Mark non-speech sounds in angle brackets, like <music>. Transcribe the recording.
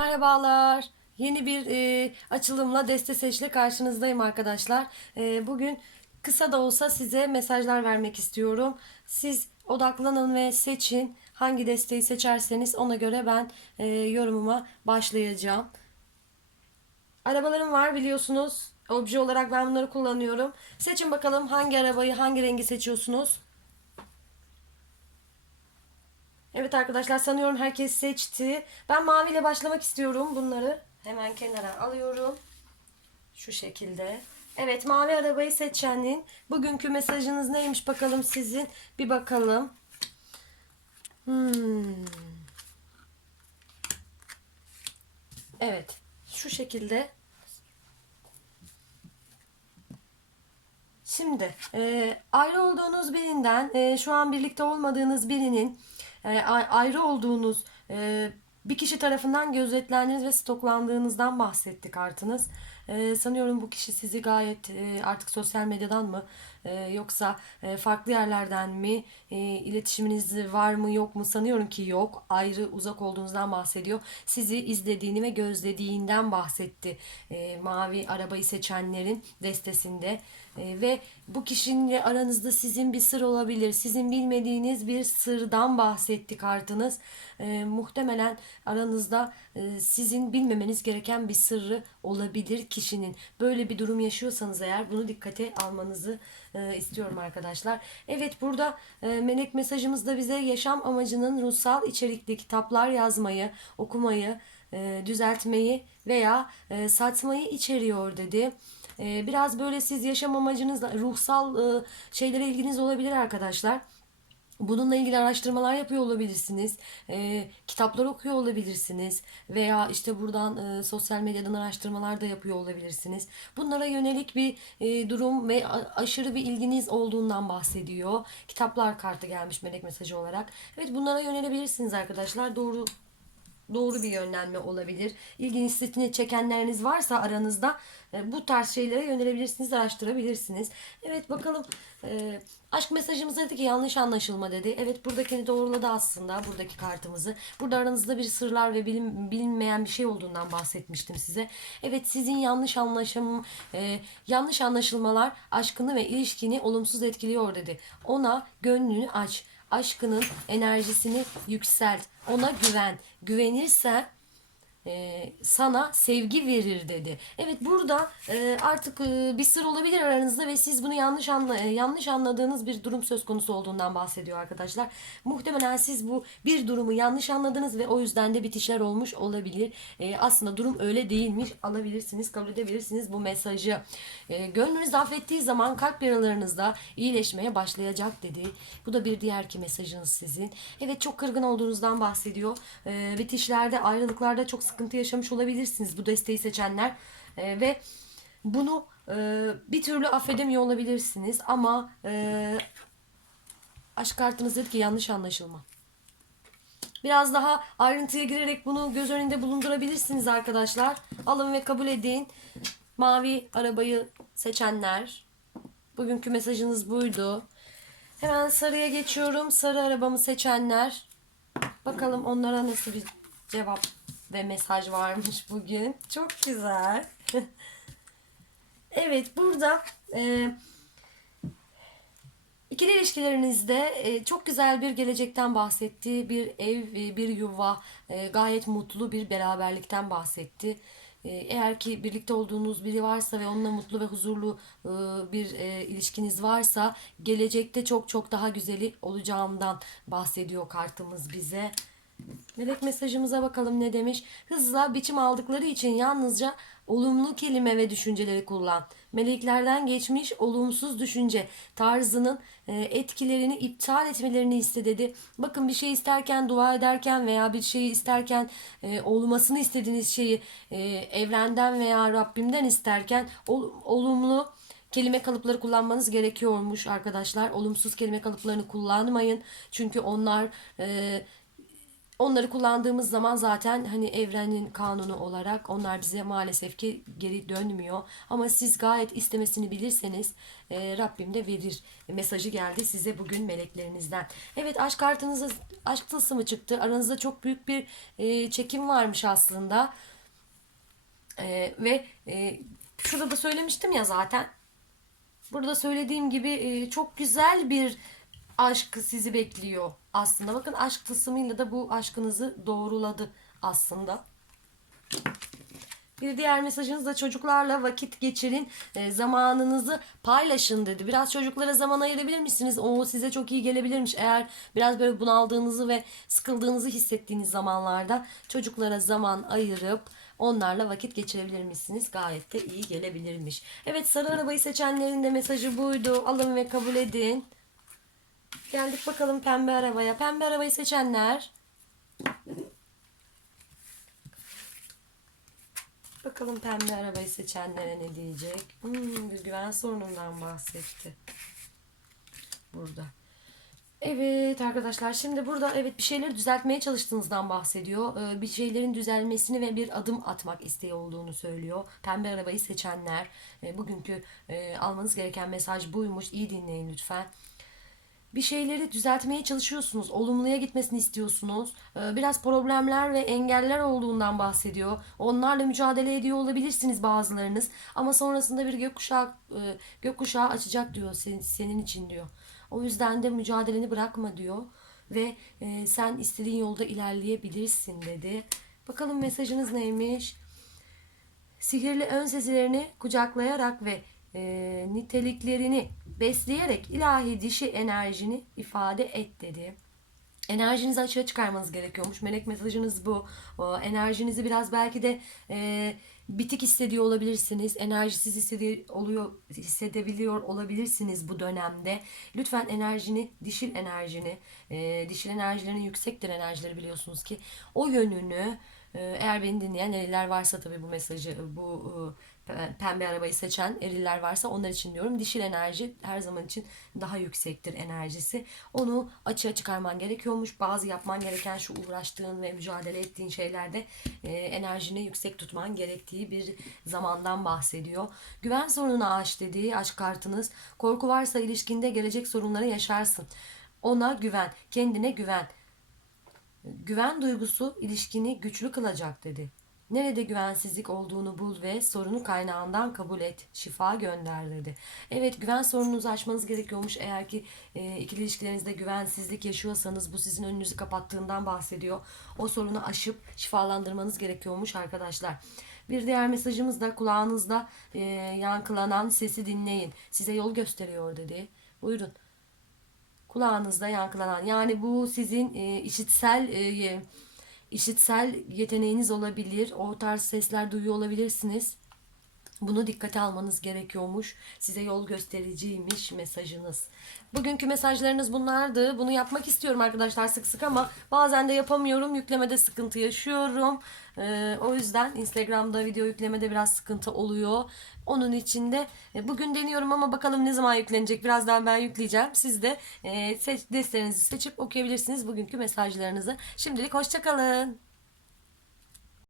Merhabalar. Yeni bir e, açılımla deste seçle karşınızdayım arkadaşlar. E, bugün kısa da olsa size mesajlar vermek istiyorum. Siz odaklanın ve seçin. Hangi desteği seçerseniz ona göre ben e, yorumuma başlayacağım. Arabalarım var biliyorsunuz. Obje olarak ben bunları kullanıyorum. Seçin bakalım hangi arabayı, hangi rengi seçiyorsunuz? Evet arkadaşlar sanıyorum herkes seçti. Ben maviyle başlamak istiyorum bunları. Hemen kenara alıyorum. Şu şekilde. Evet mavi arabayı seçenin bugünkü mesajınız neymiş bakalım sizin. Bir bakalım. Hmm. Evet şu şekilde. Şimdi e, ayrı olduğunuz birinden e, şu an birlikte olmadığınız birinin e, ayrı olduğunuz e, bir kişi tarafından gözetlendiğiniz ve stoklandığınızdan bahsetti kartınız. E, sanıyorum bu kişi sizi gayet e, artık sosyal medyadan mı e, yoksa e, farklı yerlerden mi e, iletişiminiz var mı yok mu sanıyorum ki yok. Ayrı uzak olduğunuzdan bahsediyor. Sizi izlediğini ve gözlediğinden bahsetti. E, mavi arabayı seçenlerin destesinde. E, ve bu kişinin aranızda sizin bir sır olabilir. Sizin bilmediğiniz bir sırdan bahsetti kartınız. E, muhtemelen aranızda e, sizin bilmemeniz gereken bir sırrı olabilir kişinin. Böyle bir durum yaşıyorsanız eğer bunu dikkate almanızı e, istiyorum arkadaşlar. Evet burada e, melek mesajımızda bize yaşam amacının ruhsal içerikli kitaplar yazmayı, okumayı, e, düzeltmeyi veya e, satmayı içeriyor dedi. E, biraz böyle siz yaşam amacınızla ruhsal e, şeylere ilginiz olabilir arkadaşlar. Bununla ilgili araştırmalar yapıyor olabilirsiniz. E, kitaplar okuyor olabilirsiniz. Veya işte buradan e, sosyal medyadan araştırmalar da yapıyor olabilirsiniz. Bunlara yönelik bir e, durum ve aşırı bir ilginiz olduğundan bahsediyor. Kitaplar kartı gelmiş melek mesajı olarak. Evet bunlara yönelebilirsiniz arkadaşlar. Doğru doğru bir yönlenme olabilir. İlginizi çekenleriniz varsa aranızda e, bu tarz şeylere yönelebilirsiniz, araştırabilirsiniz. Evet bakalım e, aşk mesajımızda dedi ki yanlış anlaşılma dedi. Evet buradakini doğruladı aslında buradaki kartımızı. Burada aranızda bir sırlar ve bilin, bilinmeyen bir şey olduğundan bahsetmiştim size. Evet sizin yanlış anlaşım e, yanlış anlaşılmalar aşkını ve ilişkini olumsuz etkiliyor dedi. Ona gönlünü aç aşkının enerjisini yükselt. Ona güven. Güvenirsen e, sana sevgi verir dedi. Evet burada e, artık e, bir sır olabilir aranızda ve siz bunu yanlış anla, e, yanlış anladığınız bir durum söz konusu olduğundan bahsediyor arkadaşlar. Muhtemelen siz bu bir durumu yanlış anladınız ve o yüzden de bitişler olmuş olabilir. E, aslında durum öyle değilmiş. Alabilirsiniz, kabul edebilirsiniz bu mesajı. E, gönlünüz affettiği zaman kalp yaralarınızda iyileşmeye başlayacak dedi. Bu da bir diğer ki mesajınız sizin. Evet çok kırgın olduğunuzdan bahsediyor. E, bitişlerde, ayrılıklarda çok sıkıntı yaşamış olabilirsiniz bu desteği seçenler. E, ve bunu e, bir türlü affedemiyor olabilirsiniz ama e, aşk kartınız dedi ki yanlış anlaşılma. Biraz daha ayrıntıya girerek bunu göz önünde bulundurabilirsiniz arkadaşlar. Alın ve kabul edin. Mavi arabayı seçenler. Bugünkü mesajınız buydu. Hemen sarıya geçiyorum. Sarı arabamı seçenler. Bakalım onlara nasıl bir cevap ve mesaj varmış <laughs> bugün. Çok güzel. <laughs> evet burada e, İkili ilişkilerinizde e, çok güzel bir gelecekten bahsetti. Bir ev, e, bir yuva, e, gayet mutlu bir beraberlikten bahsetti. E, Eğer ki birlikte olduğunuz biri varsa ve onunla mutlu ve huzurlu e, bir ilişkiniz varsa gelecekte çok çok daha güzeli olacağından bahsediyor kartımız bize. Melek mesajımıza bakalım ne demiş. Hızla biçim aldıkları için yalnızca olumlu kelime ve düşünceleri kullan. Meleklerden geçmiş olumsuz düşünce tarzının e, etkilerini iptal etmelerini iste dedi. Bakın bir şey isterken, dua ederken veya bir şeyi isterken e, olmasını istediğiniz şeyi e, evrenden veya Rabbimden isterken ol- olumlu kelime kalıpları kullanmanız gerekiyormuş arkadaşlar. Olumsuz kelime kalıplarını kullanmayın. Çünkü onlar e, Onları kullandığımız zaman zaten hani evrenin kanunu olarak onlar bize maalesef ki geri dönmüyor. Ama siz gayet istemesini bilirseniz e, Rabbim de verir. Mesajı geldi size bugün meleklerinizden. Evet aşk kartınıza aşk tılsımı çıktı. Aranızda çok büyük bir e, çekim varmış aslında. E, ve e, şurada da söylemiştim ya zaten. Burada söylediğim gibi e, çok güzel bir aşk sizi bekliyor aslında. Bakın aşk tılsımıyla da bu aşkınızı doğruladı aslında. Bir diğer mesajınız da çocuklarla vakit geçirin, e, zamanınızı paylaşın dedi. Biraz çocuklara zaman ayırabilir misiniz? O size çok iyi gelebilirmiş. Eğer biraz böyle bunaldığınızı ve sıkıldığınızı hissettiğiniz zamanlarda çocuklara zaman ayırıp onlarla vakit geçirebilir misiniz? Gayet de iyi gelebilirmiş. Evet sarı arabayı seçenlerin de mesajı buydu. Alın ve kabul edin. Geldik bakalım pembe arabaya. Pembe arabayı seçenler. Bakalım pembe arabayı seçenlere ne diyecek? Hmm, bir güven sorunundan bahsetti. Burada. Evet arkadaşlar şimdi burada evet bir şeyleri düzeltmeye çalıştığınızdan bahsediyor. Ee, bir şeylerin düzelmesini ve bir adım atmak isteği olduğunu söylüyor. Pembe arabayı seçenler e, bugünkü e, almanız gereken mesaj buymuş. İyi dinleyin lütfen bir şeyleri düzeltmeye çalışıyorsunuz. Olumluya gitmesini istiyorsunuz. Ee, Biraz problemler ve engeller olduğundan bahsediyor. Onlarla mücadele ediyor olabilirsiniz bazılarınız. Ama sonrasında bir gökkuşağı, e, gökkuşağı açacak diyor senin, için diyor. O yüzden de mücadeleni bırakma diyor. Ve e, sen istediğin yolda ilerleyebilirsin dedi. Bakalım mesajınız neymiş? Sihirli ön sezilerini kucaklayarak ve e, niteliklerini besleyerek ilahi dişi enerjini ifade et dedi. Enerjinizi açığa çıkarmanız gerekiyormuş. Melek mesajınız bu. O enerjinizi biraz belki de e, bitik hissediyor olabilirsiniz. Enerjisiz hissediyor, oluyor, hissedebiliyor olabilirsiniz bu dönemde. Lütfen enerjini, dişil enerjini, e, dişil enerjilerin yüksektir enerjileri biliyorsunuz ki o yönünü e, eğer beni dinleyen eriler varsa tabii bu mesajı, bu e, pembe arabayı seçen eriller varsa onlar için diyorum. Dişil enerji her zaman için daha yüksektir enerjisi. Onu açığa çıkarman gerekiyormuş. Bazı yapman gereken şu uğraştığın ve mücadele ettiğin şeylerde e, enerjini yüksek tutman gerektiği bir zamandan bahsediyor. Güven sorununa aç dediği aşk kartınız. Korku varsa ilişkinde gelecek sorunları yaşarsın. Ona güven, kendine güven. Güven duygusu ilişkini güçlü kılacak dedi. Nerede güvensizlik olduğunu bul ve sorunu kaynağından kabul et. Şifa gönder dedi. Evet güven sorununuzu aşmanız gerekiyormuş. Eğer ki e, ikili ilişkilerinizde güvensizlik yaşıyorsanız bu sizin önünüzü kapattığından bahsediyor. O sorunu aşıp şifalandırmanız gerekiyormuş arkadaşlar. Bir diğer mesajımız da kulağınızda e, yankılanan sesi dinleyin. Size yol gösteriyor dedi. Buyurun kulağınızda yankılanan yani bu sizin e, işitsel e, işitsel yeteneğiniz olabilir. O tarz sesler duyuyor olabilirsiniz. Bunu dikkate almanız gerekiyormuş. Size yol göstericiymiş mesajınız. Bugünkü mesajlarınız bunlardı. Bunu yapmak istiyorum arkadaşlar sık sık ama bazen de yapamıyorum. Yüklemede sıkıntı yaşıyorum. Ee, o yüzden Instagram'da video yüklemede biraz sıkıntı oluyor. Onun için de e, bugün deniyorum ama bakalım ne zaman yüklenecek. Birazdan ben yükleyeceğim. Siz de e, seç, desteğinizi seçip okuyabilirsiniz bugünkü mesajlarınızı. Şimdilik hoşçakalın.